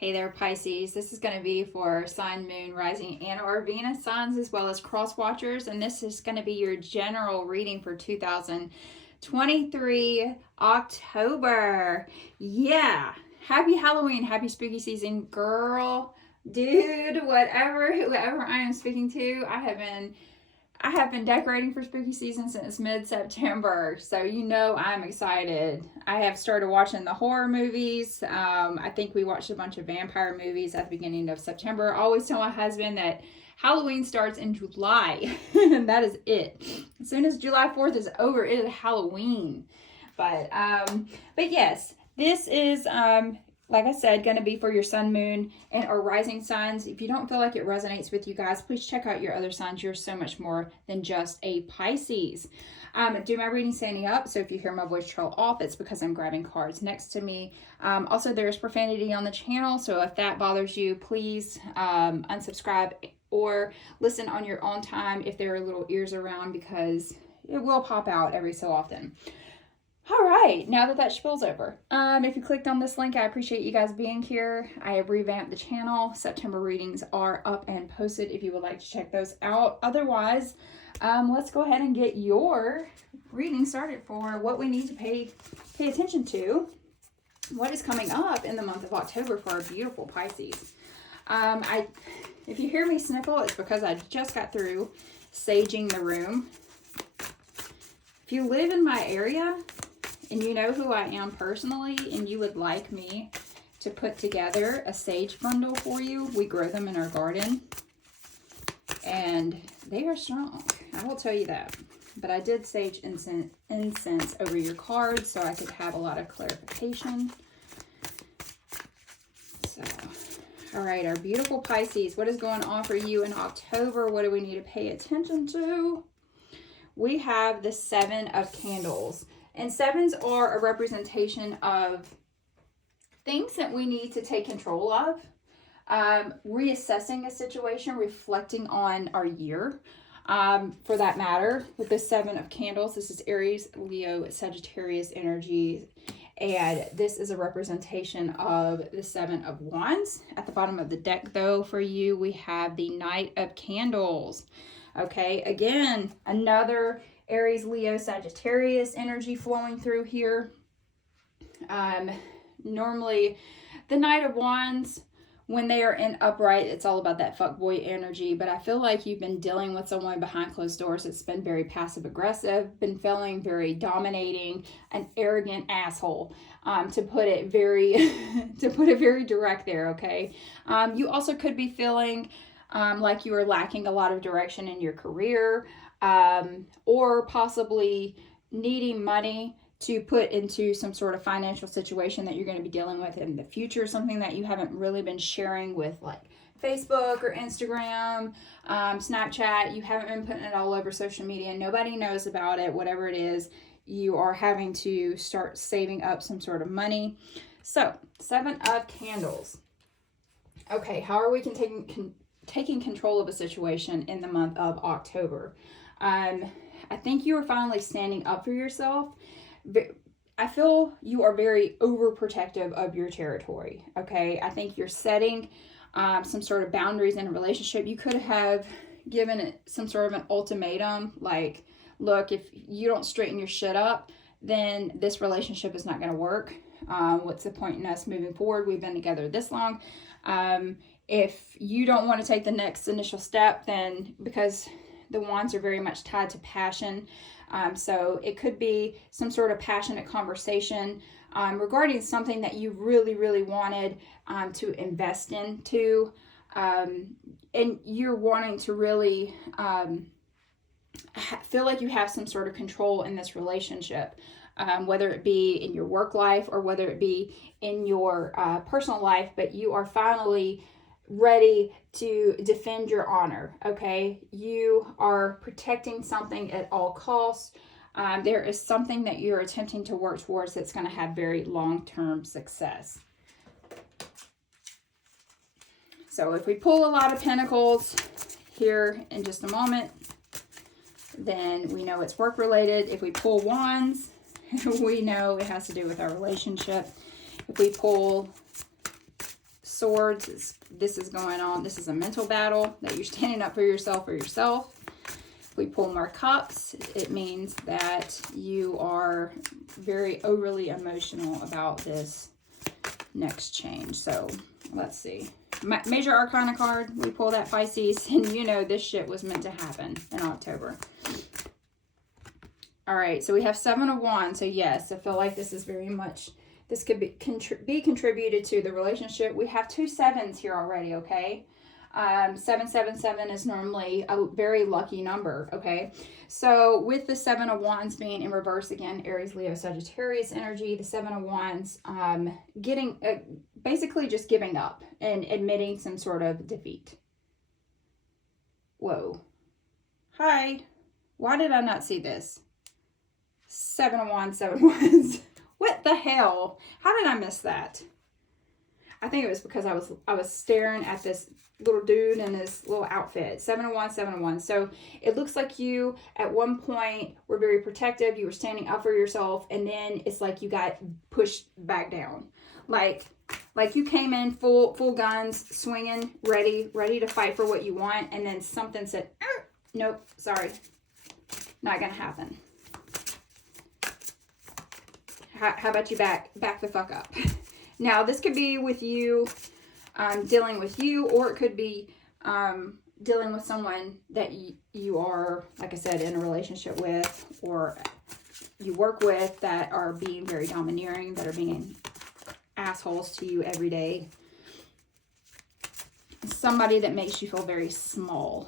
Hey there, Pisces. This is going to be for Sun, Moon, Rising, and or Venus signs, as well as cross watchers. And this is going to be your general reading for 2023 October. Yeah. Happy Halloween. Happy spooky season, girl, dude, whatever, whoever I am speaking to. I have been decorating for spooky season since mid-September, so you know I'm excited. I have started watching the horror movies. I think we watched a bunch of vampire movies at the beginning of September. I always tell my husband that Halloween starts in July, and that is it. As soon as July 4th is over, it is Halloween. But yes, this is like I said, going to be for your sun, moon, and or rising signs. If you don't feel like it resonates with you guys, please check out your other signs. You're so much more than just a Pisces. Do my reading standing up, so if you hear my voice trail off, it's because I'm grabbing cards next to me. Also, there's profanity on the channel, so if that bothers you, please unsubscribe or listen on your own time if there are little ears around, because it will pop out every so often. All right, now that that spiel's over, if you clicked on this link, I appreciate you guys being here. I have revamped the channel. September readings are up and posted if you would like to check those out. Otherwise, let's go ahead and get your reading started for what we need to pay attention to. What is coming up in the month of October for our beautiful Pisces. If you hear me sniffle, it's because I just got through saging the room. If you live in my area, and you know who I am personally, and you would like me to put together a sage bundle for you, we grow them in our garden, and they are strong. I will tell you that. But I did sage incense over your cards so I could have a lot of clarification. So, all right, our beautiful Pisces, what is going on for you in October? What do we need to pay attention to? We have the Seven of Candles. And sevens are a representation of things that we need to take control of, reassessing a situation, reflecting on our year. For that matter, with the Seven of Candles, this is Aries, Leo, Sagittarius energy. And this is a representation of the Seven of Wands. At the bottom of the deck, though, for you, we have the Knight of Candles. Okay, again, another Aries, Leo, Sagittarius energy flowing through here. Normally, the Knight of Wands, when they are in upright, it's all about that fuckboy energy. But I feel like you've been dealing with someone behind closed doors that's been very passive-aggressive, been feeling very dominating, an arrogant asshole. To put it very direct there, okay? You also could be feeling like you are lacking a lot of direction in your career, or possibly needing money to put into some sort of financial situation that you're going to be dealing with in the future, something that you haven't really been sharing with like Facebook or Instagram, Snapchat. You haven't been putting it all over social media. Nobody knows about it. Whatever it is, you are having to start saving up some sort of money. So, Seven of Candles. Okay, how are we taking control of a situation in the month of October? I think you are finally standing up for yourself. I feel you are very overprotective of your territory, okay? I think you're setting some sort of boundaries in a relationship. You could have given it some sort of an ultimatum, like, look, if you don't straighten your shit up, then this relationship is not going to work. What's the point in us moving forward? We've been together this long. If you don't want to take the next initial step, then because the wands are very much tied to passion. So it could be some sort of passionate conversation regarding something that you really, really wanted to invest into. And you're wanting to really feel like you have some sort of control in this relationship. Whether it be in your work life or whether it be in your personal life, but you are finally ready to defend your honor, okay? You are protecting something at all costs. There is something that you're attempting to work towards that's going to have very long-term success. So if we pull a lot of pentacles here in just a moment, then we know it's work-related. If we pull wands, we know it has to do with our relationship. If we pull Swords, this is going on. This is a mental battle that you're standing up for yourself or yourself. If we pull more Cups, it means that you are very overly emotional about this next change. So let's see. Major Arcana card, we pull that, Pisces, and you know this shit was meant to happen in October. All right, so we have 7 of Wands. So yes, I feel like this is very much, this could be contributed to the relationship. We have 2 sevens here already, okay? 777 is normally a very lucky number, okay? So with the 7 of Wands being in reverse again, Aries, Leo, Sagittarius energy, the 7 of Wands basically just giving up and admitting some sort of defeat. Whoa. Hi. Why did I not see this? 7 of Wands, 7 of Wands. What the hell? How did I miss that? I think it was because I was staring at this little dude in his little outfit. 7 of Wands, 7 of Wands. So it looks like you at one point were very protective. You were standing up for yourself, and then it's like you got pushed back down. Like you came in full guns, swinging, ready to fight for what you want, and then something said, nope, sorry, not gonna happen. How about you back the fuck up? Now, this could be with you, dealing with you, or it could be dealing with someone that you are, like I said, in a relationship with, or you work with, that are being very domineering, that are being assholes to you every day. Somebody that makes you feel very small.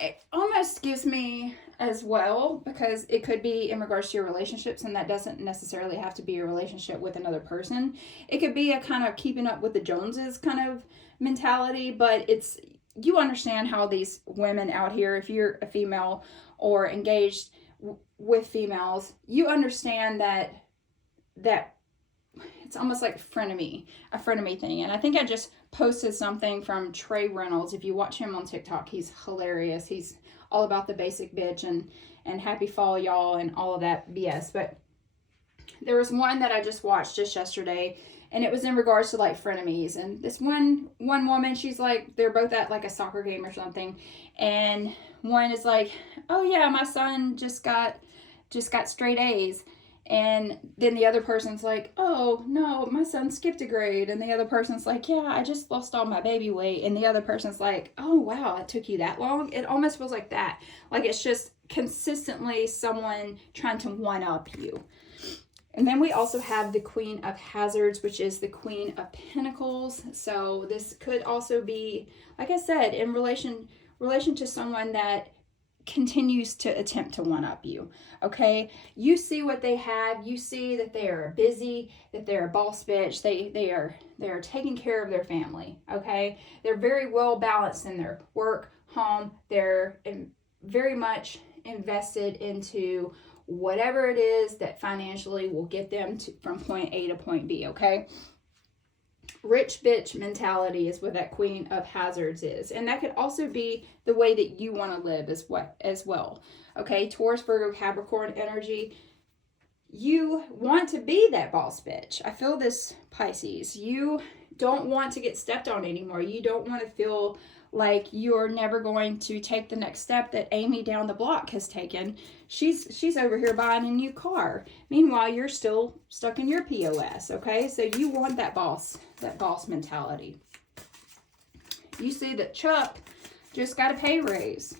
It almost gives me as well, because it could be in regards to your relationships, and that doesn't necessarily have to be a relationship with another person. It could be a kind of keeping up with the Joneses kind of mentality, but it's, you understand how these women out here, if you're a female or engaged with females, you understand that it's almost like a frenemy thing. And I think I just posted something from Trey Reynolds. If you watch him on TikTok, he's hilarious. He's all about the basic bitch and happy fall, y'all, and all of that BS. But there was one that I just watched just yesterday, and it was in regards to like frenemies. And this one woman, she's like, they're both at like a soccer game or something, and one is like, oh yeah, my son just got straight A's. And then the other person's like, oh no, my son skipped a grade. And the other person's like, yeah, I just lost all my baby weight. And the other person's like, oh wow, it took you that long. It almost feels like that. Like it's just consistently someone trying to one up you. And then we also have the Queen of Hazards, which is the Queen of Pentacles. So this could also be, like I said, in relation to someone that continues to attempt to one up you. Okay, you see what they have, you see that they are busy, that they're a boss bitch, they are taking care of their family. Okay, they're very well balanced in their work, home. They're very much invested into whatever it is that financially will get them from point A to point B. Okay, rich bitch mentality is what that Queen of Hazards is. And that could also be the way that you want to live as well. Okay, Taurus, Virgo, Capricorn energy. You want to be that boss bitch. I feel this, Pisces. You don't want to get stepped on anymore. You don't want to feel like you're never going to take the next step that Amy down the block has taken. She's over here buying a new car. Meanwhile, you're still stuck in your POS, okay? So you want that boss mentality. You see that Chuck just got a pay raise.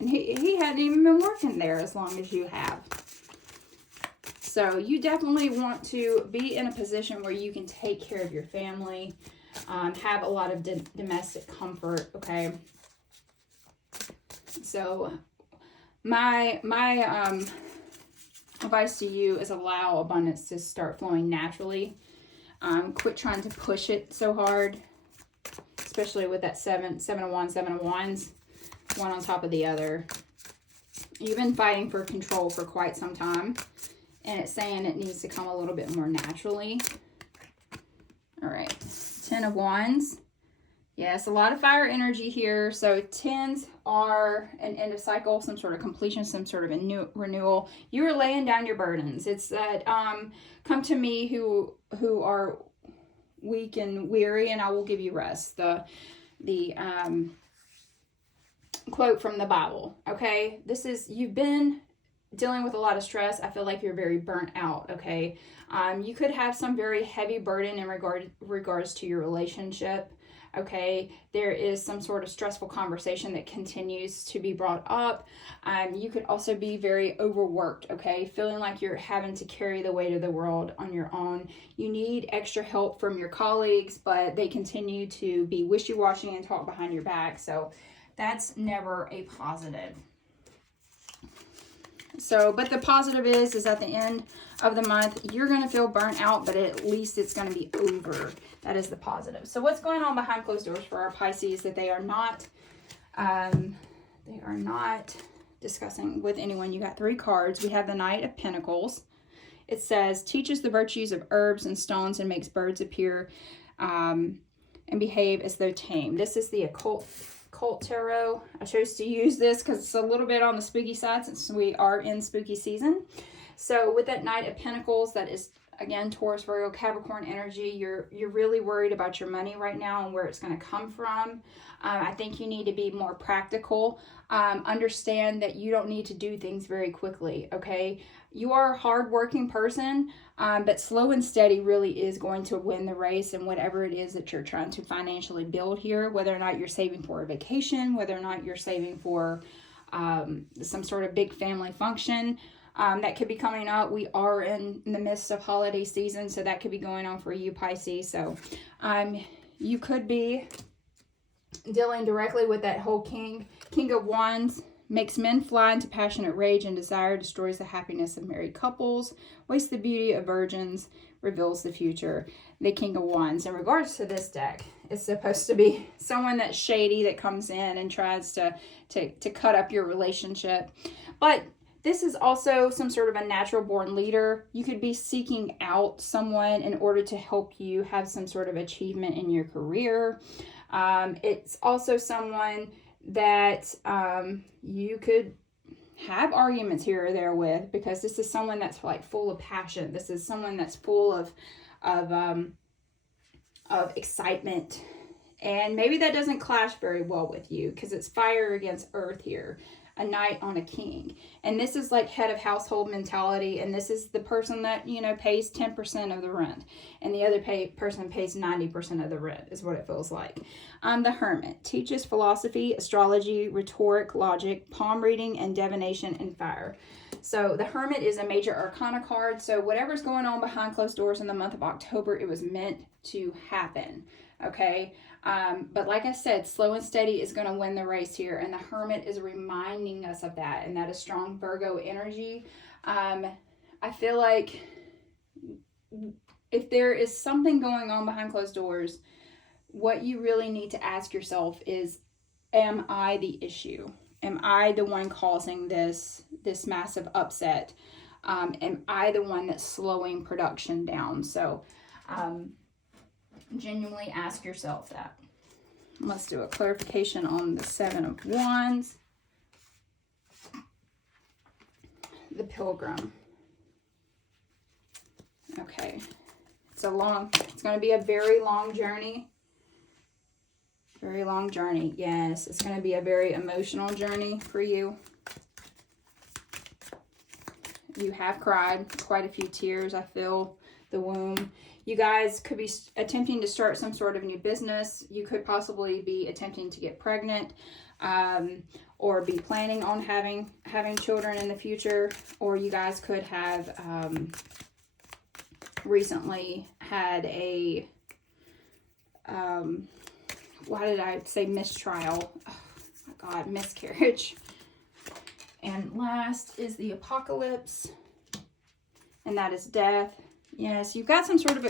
And he hadn't even been working there as long as you have. So you definitely want to be in a position where you can take care of your family, have a lot of domestic comfort, okay? So my advice to you is allow abundance to start flowing naturally. Quit trying to push it so hard, especially with that seven of wands, one on top of the other. You've been fighting for control for quite some time, and it's saying it needs to come a little bit more naturally. All right, 10 of Wands. Yes, a lot of fire energy here. So 10s are an end of cycle, some sort of completion, some sort of a renewal. You are laying down your burdens. It's that come to me who are weak and weary, and I will give you rest. The quote from the Bible. Okay, this is, you've been dealing with a lot of stress. I feel like you're very burnt out. Okay, you could have some very heavy burden in regards to your relationship. Okay, there is some sort of stressful conversation that continues to be brought up. You could also be very overworked, okay, feeling like you're having to carry the weight of the world on your own. You need extra help from your colleagues, but they continue to be wishy-washy and talk behind your back, so that's never a positive. So, but the positive is at the end of the month, you're going to feel burnt out, but at least it's going to be over. That is the positive. So what's going on behind closed doors for our Pisces that they are not discussing with anyone? You got 3 cards. We have the Knight of Pentacles. It says, teaches the virtues of herbs and stones and makes birds appear and behave as though tame. This is the occult tarot. I chose to use this because it's a little bit on the spooky side since we are in spooky season. So with that Knight of Pentacles, that is again Taurus, Virgo, Capricorn energy. You're really worried about your money right now and where it's going to come from. I think you need to be more practical. Understand that you don't need to do things very quickly. Okay, you are a hardworking person, but slow and steady really is going to win the race in whatever it is that you're trying to financially build here, whether or not you're saving for a vacation, whether or not you're saving for some sort of big family function that could be coming up. We are in the midst of holiday season, so that could be going on for you, Pisces. So you could be dealing directly with that whole King of Wands. Makes men fly into passionate rage and desire, destroys the happiness of married couples, wastes the beauty of virgins, reveals the future. The King of Wands. In regards to this deck, it's supposed to be someone that's shady that comes in and tries to cut up your relationship. But this is also some sort of a natural born leader. You could be seeking out someone in order to help you have some sort of achievement in your career. It's also someone that you could have arguments here or there with, because this is someone that's like full of passion. This is someone that's full of excitement, and maybe that doesn't clash very well with you because it's fire against earth here. A knight on a king, and this is like head of household mentality, and this is the person that, you know, pays 10% of the rent and the other person pays 90% of the rent, is what it feels like. The Hermit teaches philosophy, astrology, rhetoric, logic, palm reading, and divination and fire. So the Hermit is a major arcana card, so whatever's going on behind closed doors in the month of October, it was meant to happen. Okay, but like I said, slow and steady is going to win the race here, and the Hermit is reminding us of that, and that is strong Virgo energy. I feel like if there is something going on behind closed doors, what you really need to ask yourself is, am I the issue? Am I the one causing this massive upset? Am I the one that's slowing production down? So genuinely ask yourself that. Let's do a clarification on the Seven of Wands. The Pilgrim. Okay. It's going to be a very long journey. Very long journey. Yes, it's going to be a very emotional journey for you. You have cried quite a few tears. I feel the womb. You guys could be attempting to start some sort of new business. You could possibly be attempting to get pregnant, or be planning on having children in the future. Or you guys could have recently had a why did I say mistrial? Oh my God, miscarriage. And last is the Apocalypse, and that is death. Yes, you've got some sort of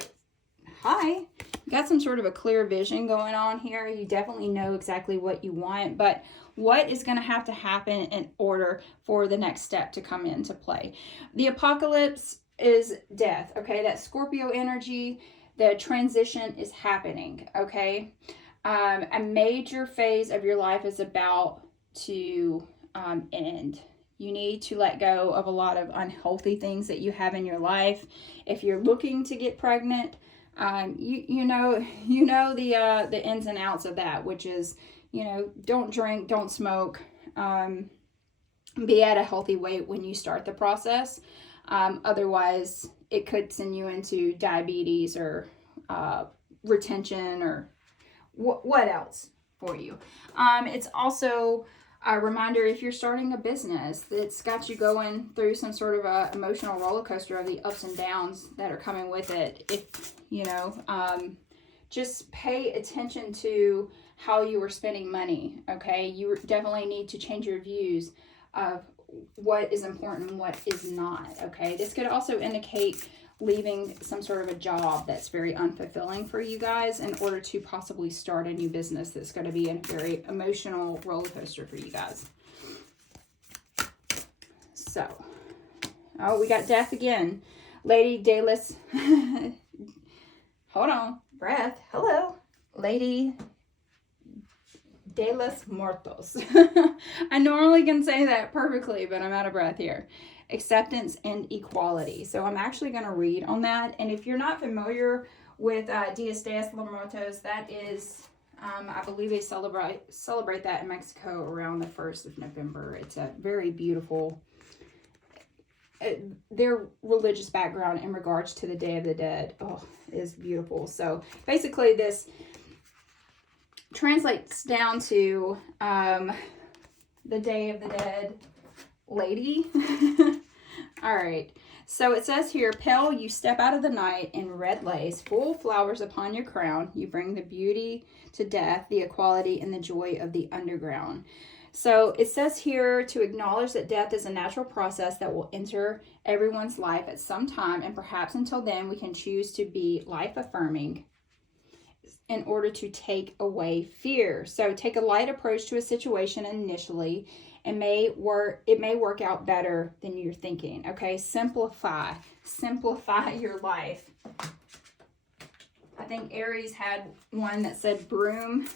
a clear vision going on here. You definitely know exactly what you want, but what is going to have to happen in order for the next step to come into play? The Apocalypse is death, okay? That Scorpio energy, the transition is happening, okay? A major phase of your life is about to end. You need to let go of a lot of unhealthy things that you have in your life. If you're looking to get pregnant, You know the ins and outs of that, which is, don't drink, don't smoke, be at a healthy weight when you start the process. Otherwise, it could send you into diabetes or retention or what else for you. It's also a reminder, if you're starting a business that's got you going through some sort of a emotional roller coaster of the ups and downs that are coming with it. If just pay attention to how you are spending money. Okay, you definitely need to change your views of what is important and what is not. Okay, this could also indicate leaving some sort of a job that's very unfulfilling for you guys in order to possibly start a new business that's going to be a very emotional roller coaster for you guys. So, oh, we got death again. Lady Delis. Hold on. Breath. Hello. Lady de los Muertos. I normally can say that perfectly, but I'm out of breath here. Acceptance and equality. So I'm actually going to read on that. And if you're not familiar with Dias de los Muertos, that is, I believe they celebrate that in Mexico around the 1st of November. It's a very beautiful, their religious background in regards to the Day of the Dead, is beautiful. So basically this translates down to the Day of the Dead lady. All right, so it says here, pale, you step out of the night in red lace, full flowers upon your crown. You bring the beauty to death, the equality and the joy of the underground. So it says here to acknowledge that death is a natural process that will enter everyone's life at some time, and perhaps until then we can choose to be life affirming in order to take away fear. So take a light approach to a situation initially. It may work out better than you're thinking. Okay, simplify your life. I think Aries had one that said broom.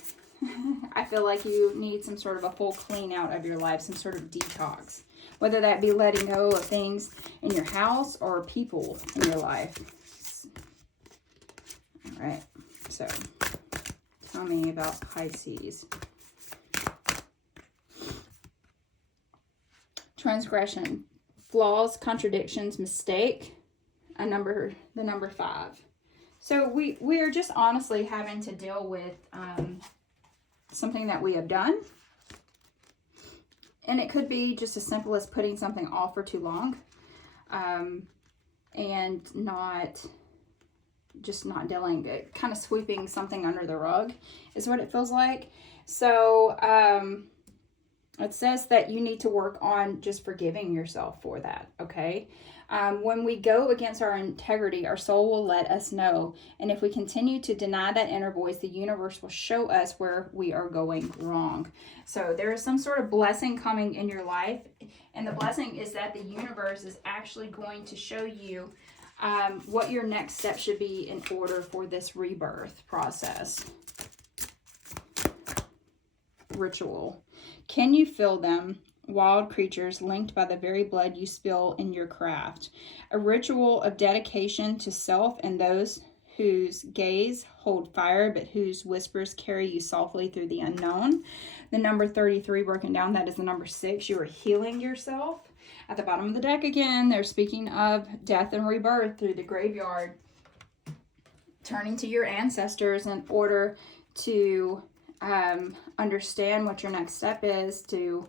I feel like you need some sort of a full clean out of your life, some sort of detox, whether that be letting go of things in your house or people in your life. All right, so tell me about Pisces. Transgression, flaws, contradictions, mistake, the number 5. So we are just honestly having to deal with something that we have done. And it could be just as simple as putting something off for too long and not dealing, kind of sweeping something under the rug is what it feels like. So it says that you need to work on just forgiving yourself for that, okay? When we go against our integrity, our soul will let us know. And if we continue to deny that inner voice, the universe will show us where we are going wrong. So there is some sort of blessing coming in your life. And the blessing is that the universe is actually going to show you what your next step should be in order for this rebirth process. Ritual. Can you feel them? Wild creatures linked by the very blood you spill in your craft. A ritual of dedication to self and those whose gaze hold fire but whose whispers carry you softly through the unknown. The number 33 broken down, that is the number 6. You are healing yourself. At the bottom of the deck again, they're speaking of death and rebirth through the graveyard. Turning to your ancestors in order to understand what your next step is, to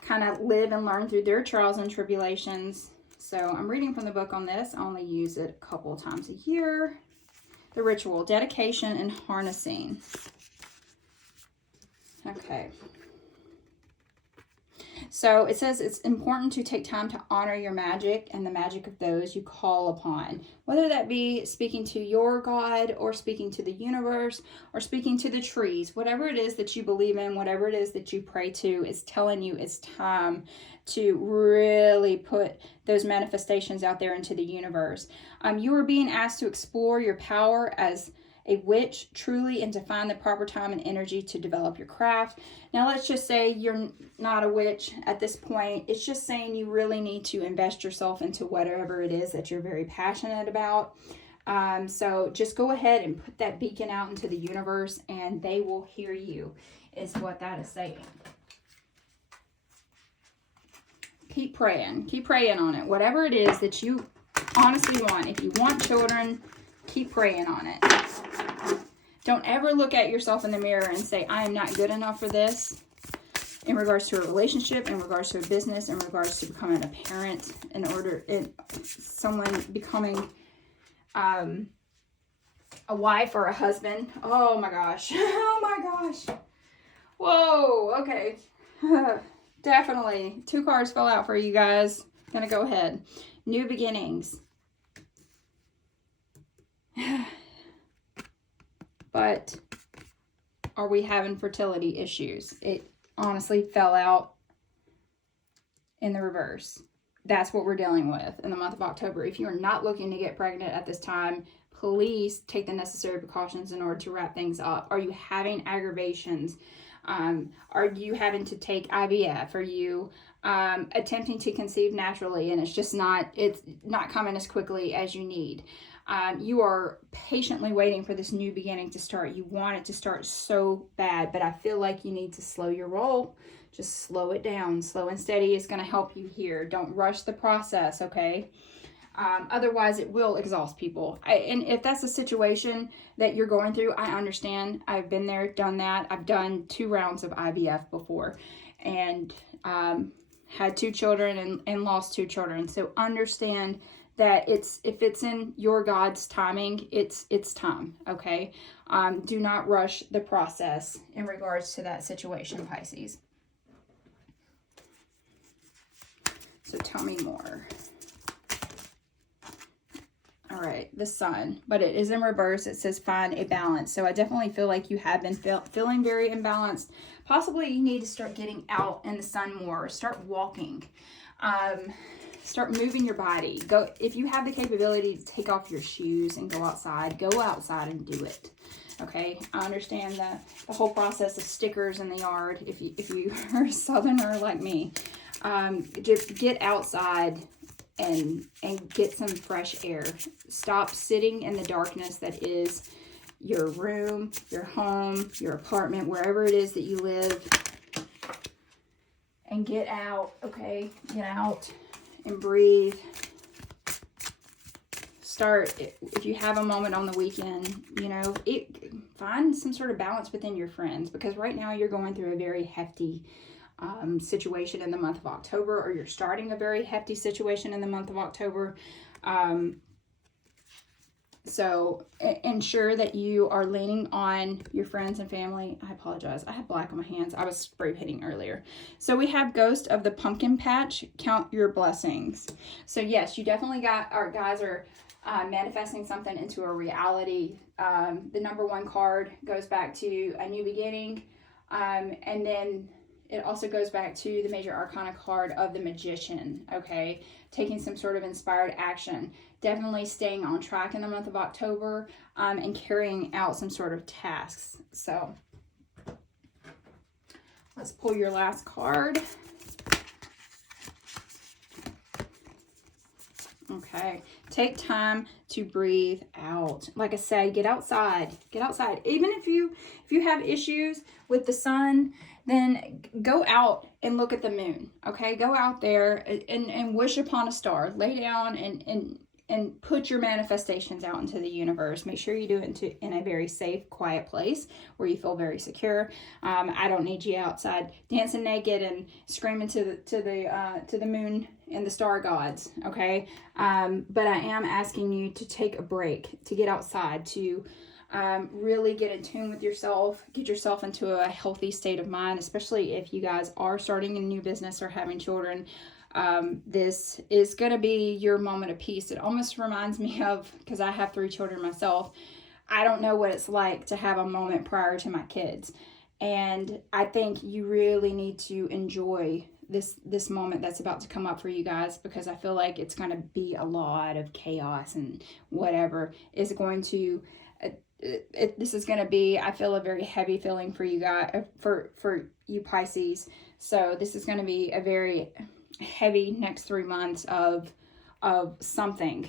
kind of live and learn through their trials and tribulations. So I'm reading from the book on this. I only use it a couple of times a year. The ritual, dedication and harnessing. Okay. So it says it's important to take time to honor your magic and the magic of those you call upon. Whether that be speaking to your God or speaking to the universe or speaking to the trees. Whatever it is that you believe in, whatever it is that you pray to, is telling you it's time to really put those manifestations out there into the universe. You are being asked to explore your power as a witch truly and to find the proper time and energy to develop your craft. Now let's just say you're not a witch at this point. It's just saying you really need to invest yourself into whatever it is that you're very passionate about. So just go ahead and put that beacon out into the universe and they will hear you, is what that is saying. Keep praying. Keep praying on it. Whatever it is that you honestly want. If you want children, keep praying on it. Don't ever look at yourself in the mirror and say, I am not good enough for this. In regards to a relationship, in regards to a business, in regards to becoming a parent, someone becoming a wife or a husband. Oh my gosh. Oh my gosh. Whoa. Okay. Definitely. 2 cards fell out for you guys. Gonna go ahead. New beginnings. But are we having fertility issues? It honestly fell out in the reverse. That's what we're dealing with in the month of October. If you are not looking to get pregnant at this time, please take the necessary precautions in order to wrap things up. Are you having aggravations? Are you having to take IVF? Are you attempting to conceive naturally and it's not coming as quickly as you need? You are patiently waiting for this new beginning to start. You want it to start so bad, but I feel like you need to slow your roll. Just slow it down. Slow and steady is going to help you here. Don't rush the process, okay? Otherwise, it will exhaust people. And if that's a situation that you're going through, I understand. I've been there, done that. I've done 2 rounds of IVF before and had 2 children and lost 2 children. So understand that if it's in your God's timing, it's time, okay? Do not rush the process in regards to that situation, Pisces. So tell me more. All right, the sun, but it is in reverse. It says find a balance. So I definitely feel like you have been feeling very imbalanced. Possibly you need to start getting out in the sun more. Start walking. Start moving your body. Go if you have the capability to take off your shoes and go outside and do it. Okay, I understand the whole process of stickers in the yard. If you are a southerner like me, just get outside and get some fresh air. Stop sitting in the darkness that is your room, your home, your apartment, wherever it is that you live, and get out. Okay, get out and breathe. Start, if you have a moment on the weekend, find some sort of balance within your friends, because right now you're going through a very hefty situation in the month of October, or you're starting a very hefty situation in the month of October. So ensure that you are leaning on your friends and family. I apologize. I have black on my hands. I was spray painting earlier. So we have Ghost of the Pumpkin Patch. Count your blessings. So yes, you definitely guys are manifesting something into a reality. The number 1 card goes back to a new beginning. And then it also goes back to the major arcana card of the Magician, okay? Taking some sort of inspired action. Definitely staying on track in the month of October and carrying out some sort of tasks. So let's pull your last card. Okay, take time to breathe out. Like I say, get outside. Get outside. Even if you have issues with the sun, then go out and look at the moon. Okay, go out there and wish upon a star. Lay down and put your manifestations out into the universe. Make sure you do it in a very safe, quiet place where you feel very secure. I don't need you outside dancing naked and screaming to the moon and the star gods, okay? But I am asking you to take a break, to get outside, to really get in tune with yourself, get yourself into a healthy state of mind, especially if you guys are starting a new business or having children. This is going to be your moment of peace. It almost reminds me of, because I have 3 children myself, I don't know what it's like to have a moment prior to my kids. And I think you really need to enjoy this moment that's about to come up for you guys, because I feel like it's going to be a lot of chaos and whatever is going to this is going to be, I feel, a very heavy feeling for you guys, for you Pisces. So this is going to be a very heavy next 3 months of something.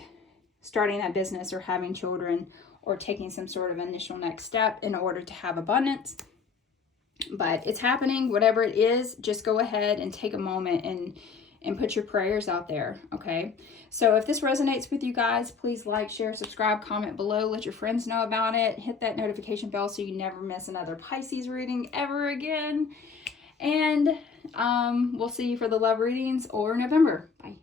starting that business or having children or taking some sort of initial next step in order to have abundance. But it's happening, whatever it is, just go ahead and take a moment and put your prayers out there, okay? So if this resonates with you guys, please like, share, subscribe, comment below, let your friends know about it, hit that notification bell so you never miss another Pisces reading ever again. And we'll see you for the love readings or November. Bye.